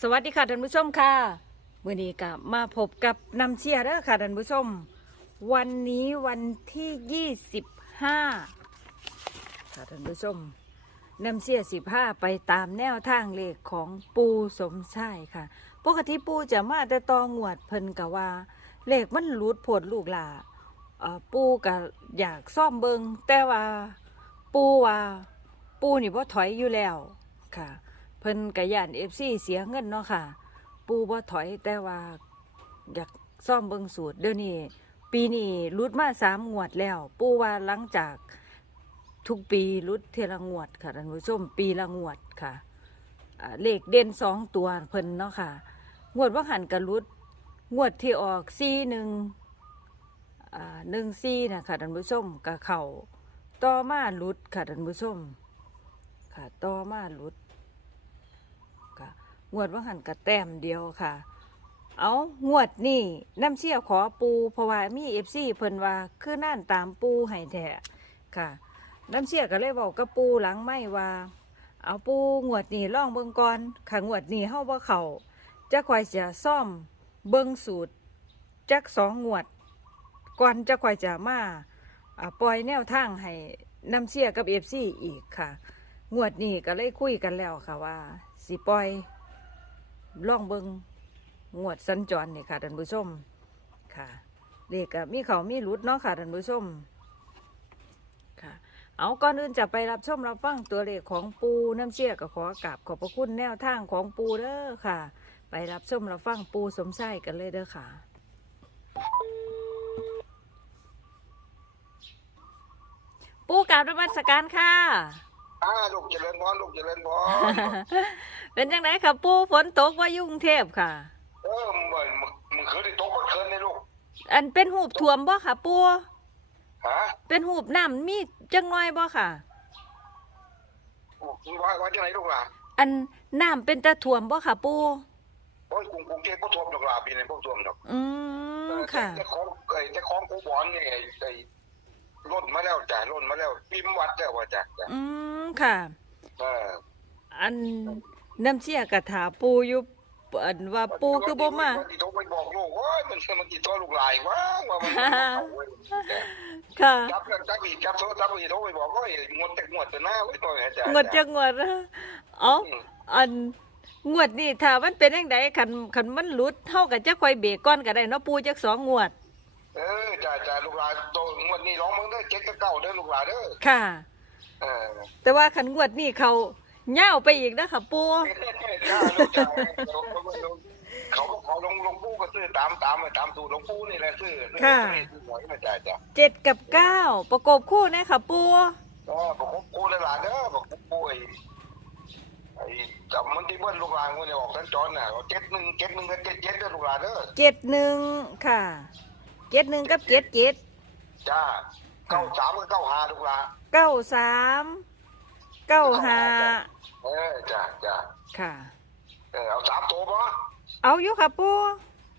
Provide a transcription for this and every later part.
สวัสดีค่ะท่านผู้ชมค่ะมื่อนี้ก็มาพบกับนำเชียร์เด้อค่ะท่านผู้ชม วันนี้วันที่ 25 ค่ะท่านผู้ชมนำเชียร์15 ไปตามแนวทางเลขของปูสมชายค่ะ ปกติปูจะมาแต่ตองวดเพิ่นกะว่า เลขมันหลุดผดลูกหลาปูก็อยากซ่อมเบิงแต่ว่าปูว่าปูนี่บ่ถอยอยู่แล้วค่ะ เพิ่นกะยานเอฟซีเสียเงินเนาะค่ะ ปูบ่ถอยแต่ว่าอยากซ่อมเบิงสูตรเดี๋ยวนี้ปีนี้รุดมาสามงวดแล้ว ปูว่าหลังจากทุกปีรุดเทละงวดค่ะท่านผู้ชมปีละงวดค่ะเลขเด่นสองตัวเพิ่นเนาะค่ะ งวดว่าหันกระรุด งวดที่ออกซีหนึ่งหนึ่งซีนะคะท่านผู้ชมกับเข่าต่อมาลุดค่ะท่านผู้ชมค่ะต่อมาลุด ค่ะ งวดว่าหันกระแต้มเดียวค่ะ เอางวดนี่น้ำเชี่ยวขอปูเพราะว่ามีเอฟซีเพิ่นว่าคือนั่นตามปูให้แท้ค่ะ น้ำเชี่ยก็เลยบอกกับปูหลังไม่ว่า เอาปูงวดนี่ล่องเบิงก่อนค่ะงวดนี่เฮาบ่เขาจะคอยจะซ่อมเบิงสูตรจักสองงวด ก่อนจะคอยจะมาอ่าปล่อยแนวทางให้น้ำเชี่ยกับเอฟซีอีกค่ะ งวดนี้ก็เลยคุยกันแล้วค่ะว่า สิปล่อยล่องเบิงงวดสัญจรนี่ค่ะท่านผู้ชมค่ะเด็กก็มีเขามีรุดเนาะค่ะท่านผู้ชมค่ะ เอาก่อนอื่นจะไปรับชมรับฟังตัวเลขของปูน้ำเชี่ยก็ขอกราบขอบพระคุณแนวทางของปูเด้อค่ะ ไปรับชมรับฟังปูสมไส้กันเลยเด้อค่ะปูกราบนมัสการค่ะ อ่าลูกเจริญพรลูกเจริญพรเป็นยังไงค่ะปูฝนตกว่ายุ่กรุงเทพค่ะ เออมึงมึงมึงเคยได้ตกก็เคยในลูก อันเป็นหูบท่วมบ่ค่ะปูฮะเป็นหูบน้ำมีจังน้อยบ่ค่ะว่าว่าจะไหนลูกล่ะอันน้ำเป็นตะท่วมบ่ค่ะปูโอ้ยกรุงกรุงเทพก็ท่วมดอกลาปีนี้พวกท่วมดอก อืมค่ะแต่ของไอ้แต่ของกูบอลนี่ไอ้ไอ้ ล่นมาแล้วจ้ะล่นมาแล้วพิมพ์วัดแล้วว่าจ้ะจ้ะอืมค่ะ เอออันน้ำเชี่ยกะถาปูอยู่อันว่าปูคือบ่มาวันที่โทรไปบอกลูกว่ามันมันกี่ตัวลูกหลายว่าว่ามันเอาเว้ยค่ะ จับกันจับอีกจับโทรศัพท์อีกโทรไปบอกว่าไอ้งดแต่งวดแต่หน้าไว้ตัวจ้ะงวดจังงวดเอ้าอันงวดนี่ถ้ามันเป็นจังไดคันคันมันหลุดเฮาก็จะค่อยเบรกก่อนก็ได้เนาะปูจักสองงวด เออจ้าจ้าลูกหลานโตงวดนี้ร้องมึงเด้อเจ็ดกับเก้าเด้อลูกหลานเด้อค่ะ เออแต่ว่าคันงวดนี่เขาเหย้าไปอีกนะคะปูจ้าลูกจ้าเขาก็เขาลงลงปูก็ซื้อตามตามตามสูตรลงปูนี่แหละซื้อซื้อซื้อหวยมาจ้าจ้าเจ็ดกับเก้าประกบคู่นะค่ะปูก็บอกปูเลยหลานเด้อบอกปูไอ้ไอ้จับมันที่เบิ้ลลูกหลานคนเนี่ยออกสัญจรน่ะเจ็ดหนึ่งเจ็ดหนึ่งกับเจ็ดเจ็ดเด้อลูกหลานเด้อเจ็ดหนึ่งค่ะ เจ็ดหนึ่งกับเจ็ดเจ็ดจ้าเก้าสามกับเก้าห้าลูกหลานเก้าสามเก้าห้าเออจ้าจ้าค่ะ เออเอาสามตัวปะเอาอยู่ค่ะปู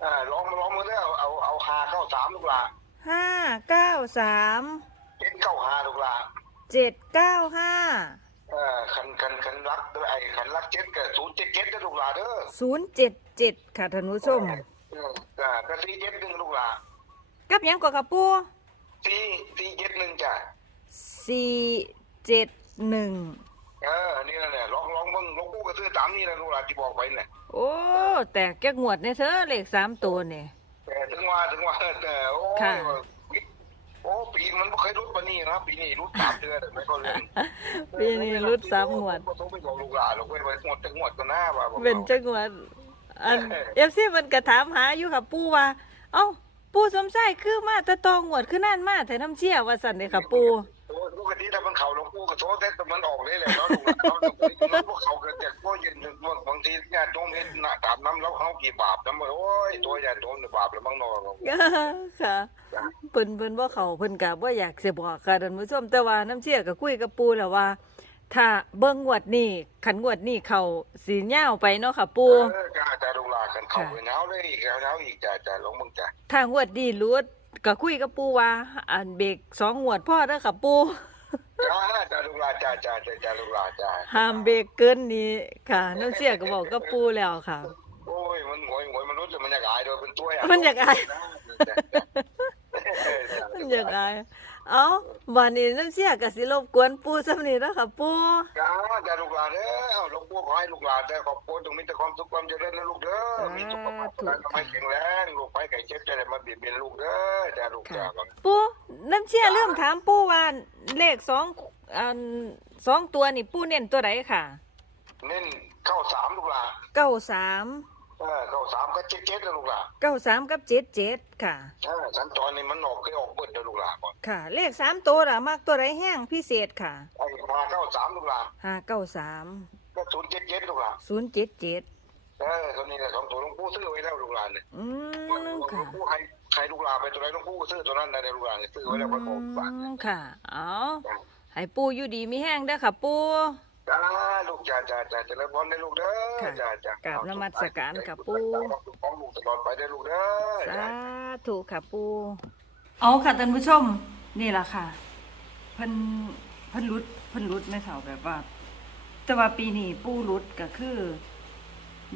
เออลองลองมาได้เอาเอาเอาหาเข้าสามลูกหลานห้าเก้าสามเจ็ดเก้าหาลูกหลานเจ็ดเก้าห้าเออคันคันคันรักไอ้คันรักเจ็ดกับศูนย์เจ็ดเจ็ดนะลูกหลานเด้อศูนย์เจ็ดเจ็ดค่ะท่านผู้ชมเอออ่ากระสี่เจ็ดหนึ่งลูกหลาน กับหยังก่อนค่ะปูสี่สี่เจ็ดหนึ่งจ้ะสี่เจ็ดหนึ่งเออนี่นั่นแหละลองลองเบิ่งลองกูก็ซื้อตามนี่นะลูกหลานที่บอกไปเนี่ยโอ้แตกแก้งวดในเธอเลขสามตัวเนี่ย แต่ถึงว่าถึงว่าแต่โอ้ค่ะยโอ้ปีมันไม่เคยรุดปานนี้นะปีนี้รุดสามเดือนไม่ก็เล่นปีนี้รุดสามงวด ก็ต้องไปบอกลูกหลานลูกไปไปงวดแต่งวดก็น่าว่าบอก เป็นจังหวัดอันเอฟซีมันกระถามหาอยู่ค่ะปู่ว่า เอ้า ปู่สมชายคือมาแตะตองหวดคือนั่นมาแต่น้ำเชี่ยว่าสั่นเลยค่ะ ปู่โอ้ปกติถ้ามันเข่าหลวงปู่ก็โทษแต่มันออกเลยแหละเนาะลูกหลานเนาะมันพวกเขาก็แต่ก็ยืนบางทีญาติโยมเห็นหน้าตามน้ำแล้วเขากี่บาปน้ำโอ้ยตัวญาติโยมเนี่ยบาปแล้วบางนอค่ะเพิ่นเพิ่นว่าเขาเพิ่นกะว่าอยากเสียบอกค่ะท่านผู้ชมแต่ว่าน้ำเชี่ยก็คุยกับปู่แล้วว่า ถ้าเบิ่งงวดนี้ขันงวดนี้เขาสีเหย้าไปเนาะค่ะ ปู่เออจ้าจ้าลูกหลานกันเข่าไปหนาวเลยอีกแล้วหนาวอีกจ้าจ้าลงมึงจ้าทางงวดดีรูดก็คุยกับปู่ว่า อันเบรกสองงวดพ่อเด้อค่ะปู่จ้าจ้าลูกหลานจ้าจ้าจ้าจ้าลูกหลานจ้าห้ามเบรกเกินนี้ค่ะ น้ำเสียก็บอกกับปูแล้วค่ะ โอ้ยมันหงอยหงอยมันรู้สึกมันอยากอายโดยเป็นตัวอะมันอยากอาย มันอยากอายเอ้าวันนี้น้ำเสียก็สิรบกวนปูสำนี้แล้วค่ะปูจ้าจ้าลูกหลานเด้อหลวงปู่ขอให้ลูกหลานได้ขอบคุณตรงนี้แต่ความสุขความเจริญนะลูกเด้อ มีสุขภาพร่างกายแข็งแรงลูกไปไก่เจ็บจะได้มาเบียดเบียนลูกเด้อจ้าลูกจ้าปูน้ำเสียเริ่มถามปูว่าเลขสองอันสองตัวนี่ปูเน้นตัวไหนค่ะ เน้นเข้าสามลูกหลานเก้าสาม เออเข้าสามก็เจ็ดเจ็ดนะลูกหลานเก้าสามกับเจ็ดเจ็ดค่ะ เออสัญจรนี่มันออกเคยออกเบิดนะลูกหลานก่อนค่ะ เลขสามตัวละมากตัวไหนแห้งพิเศษค่ะไอ้มาเข้าสามลูกหลานห้าเก้าสามก็ศูนย์เจ็ดเจ็ดลูกหลานศูนย์เจ็ดเจ็ดเออตัวนี้แหละสองตัวหลวงปู่ซื้อไว้แล้วลูกหลานเนี่ยอืหลวมงค่ะปู่ให้ใครลูกหลานไปตัวไหนหลวงปู่ก็ซื้อตัวนั้นได้ลูกหลานเนี่ยซื้อไว้แล้วก็บอกหลานอืมค่ะ เอาให้ปูอยู่ดีมีแห้งเด้อค่ะ ปู จ้า ลูกจ้าจ้าจ้าเจริญพรได้ลูกเด้อจ้าจ้ากราบนมัสการค่ะปู่ของลูกตลอดไปได้ลูกเด้อสาจ้าธุค่ะปูเอาค่ะท่านผู้ชมนี่แหละค่ะเพิ่นเพิ่นรุดเพิ่นรุดไม่เท่าแบบว่า แต่ว่าปีนี้ปูรุดก็คือ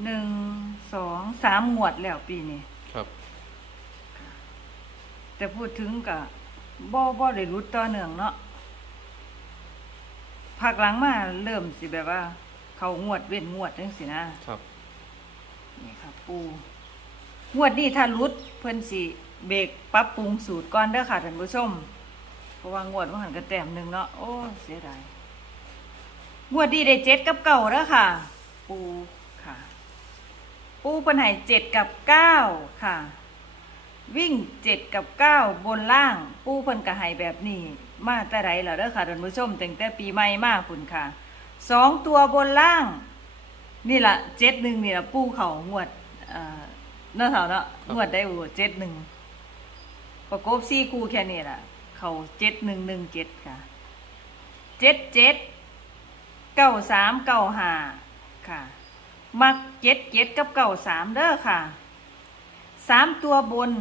หนึ่งสองสามหมวดแล้วปีนี้ครับ แต่พูดถึงกับบ่บ่ได้รุดต่อเนื่องเนาะ ภาคหลังมาเริ่มสิแบบว่า เขางวดเว้นงวดจังสินะครับ นี่ครับปูงวดนี้ถ้ารุดเพิ่นสิเบรกปรับปรุงสูตรก่อนเด้อค่ะท่านผู้ชม เพราะว่างวดว่าหันกระแตมหนึ่งเนาะโอ้เสียดายงวดนี้ได้เจ็ดกับเก่าเด้อค่ะ ปูค่ะ ปูเพิ่นให้เจ็ดกับเก้าค่ะ วิ่งเจ็ดกับเก้าบนล่าง ปูเพิ่นก็ให้แบบนี้ มาแต่ไรล่ะเด้อค่ะท่านผู้ชมตั้งแต่ปีใหม่มาพุ่นค่ะสองตัวบนล่าง นี่ล่ะเจ็ดหนึ่งนี่ล่ะปูเขางวดเอ่อเนาะเถาเนาะงวดได้โอ้เจ็ดหนึ่งประกบซี่คู่แค่นี้ล่ะเขาเจ็ดหนึ่งหนึ่งเจ็ดค่ะเจ็ดเจ็ดเก้าสามเก้าห้าค่ะ มักเจ็ดเจ็ดกับเก้าสามเด้อค่ะสามตัวบน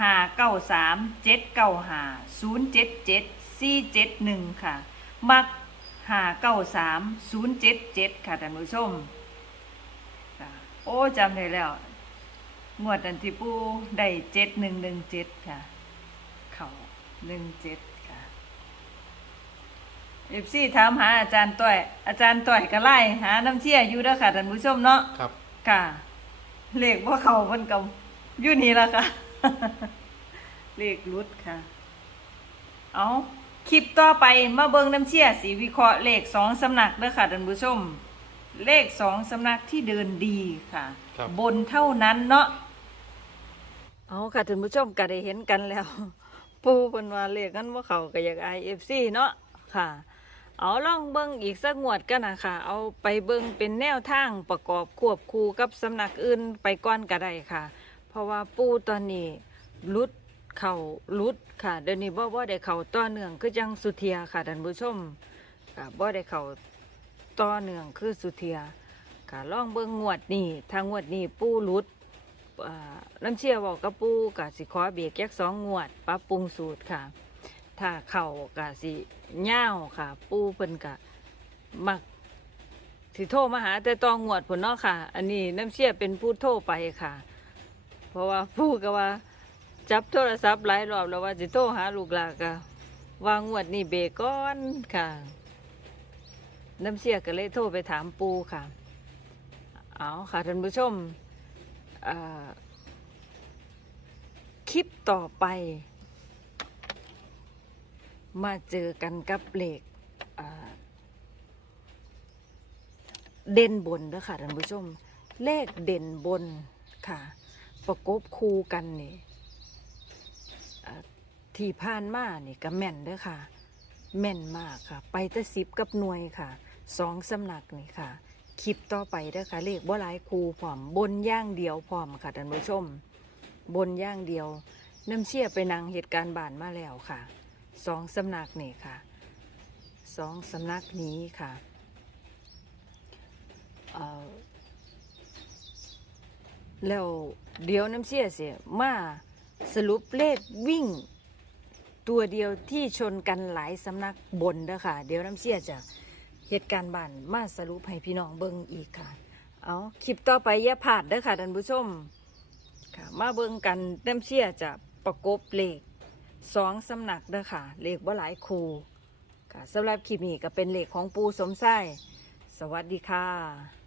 หาเก้าสามเจ็ดเก้าหาศูนย์เจ็ดเจ็ด สี่เจ็ดหนึ่งค่ะ มักหาเก้าสามศูนย์เจ็ดเจ็ดค่ะท่านผู้ชมค่ะโอ้จำได้แล้ว งวดนันที่ปูได้เจ็ดหนึ่งหนึ่งเจ็ดค่ะ เขาหนึ่งเจ็ดค่ะเอฟซีถามหาอาจารย์ต้อย อาจารย์ต้อยก็ไล่หาน้ำเชี่ยอยู่เด้อค่ะท่านผู้ชมเนาะครับ ค่ะเลขว่าเขาเพิ่นกับอยู่นี่ละค่ะ เลขรุดค่ะ เอา คลิปต่อไปมาเบิ่งน้ำเชี่ยสีวิเคราะห์เลขสองสำนักเด้อค่ะท่านผู้ชม เลขสองสำนักที่เดินดีค่ะครับบนเท่านั้นเนาะเอาค่ะท่านผู้ชมก็ได้เห็นกันแล้ว ปูเพิ่นว่าเลขกันว่าเขาก็อยาก IFC เนาะค่ะ เอาลองเบิ่งอีกสักงวดกันนะค่ะ เอาไปเบิ่งเป็นแนวทางประกอบควบคู่กับสำนักอื่นไปก่อนก็ได้ค่ะ เพราะว่าปูตอนนี้ลุด เข่าลุดค่ะเดี๋ยวนี้บ่บ่ได้เข่าต่อเนื่องคือจังสุเทียค่ะท่านผู้ชมค่ะบ่ได้เข่าต่อเนื่องคือสุเทียค่ะลองเบิ่งงวดนี้ถ้างงวดนี้ปูลุดน้ำเชี่ยบอกกับปูกับสิขอเบียกแยกสองงวดปรับปรุงสูตรค่ะ ถ้าเข่ากะสิเง่าค่ะ ปูเพิ่นกะมักสิโทรมาหาแต่ตองงวดผลเนาะค่ะ อันนี้น้ำเชี่ยเป็นผู้โทรไปค่ะ เพราะว่าผู้ก็ว่า จับโทรศัพท์หลายรอบแล้วว่าสิโทรหาลูกหลานกะวางงวดนี่เบกก่อนค่ะ น้ำเชี่ยก็เลยโทรไปถามปูค่ะ เอาค่ะท่านผู้ชมคลิปต่อไป มาเจอกันกับเลขอ่าเด่นบนด้อค่ะท่านผู้ชม เลขเด่นบนค่ะ ประกบคู่กันนี่ ที่ผ่านมานี่ก็แม่นเด้อค่ะ แม่นมากค่ะ ไปแต่สิบกับหน่วยค่ะสองสำนักนี่ค่ะคลิปต่อไปเด้อค่ะเลขบ่หลายคูพร้อม บนย่างเดียวพร้อมค่ะท่านผู้ชม บนย่างเดียวน้ำเชี่ยไปนางเหตุการณ์บานมาแล้วค่ะสองสำนักนี่ค่ะสองสำนักนี้ค่ะแล้วเดี๋ยวน้ำเชี่ยเสียมาสรุปเลขวิ่ง ตัวเดียวที่ชนกันหลายสำนักบนเด้อค่ะ เดี๋ยวน้ำเชี่ยจะเหตุการณ์บ้านมาสรุปให้พี่น้องเบิ่งอีกค่ะ เอาคลิปต่อไปอย่าพลาดเด้อค่ะท่านผู้ชมค่ะ มาเบิ่งกันน้ำเชี่ยจะประกบเลขสองสำนักเด้อค่ะ เลขว่าหลายครูค่ะสำหรับคลิปนี้ก็เป็นเลขของปูสมไส้สวัสดีค่ะ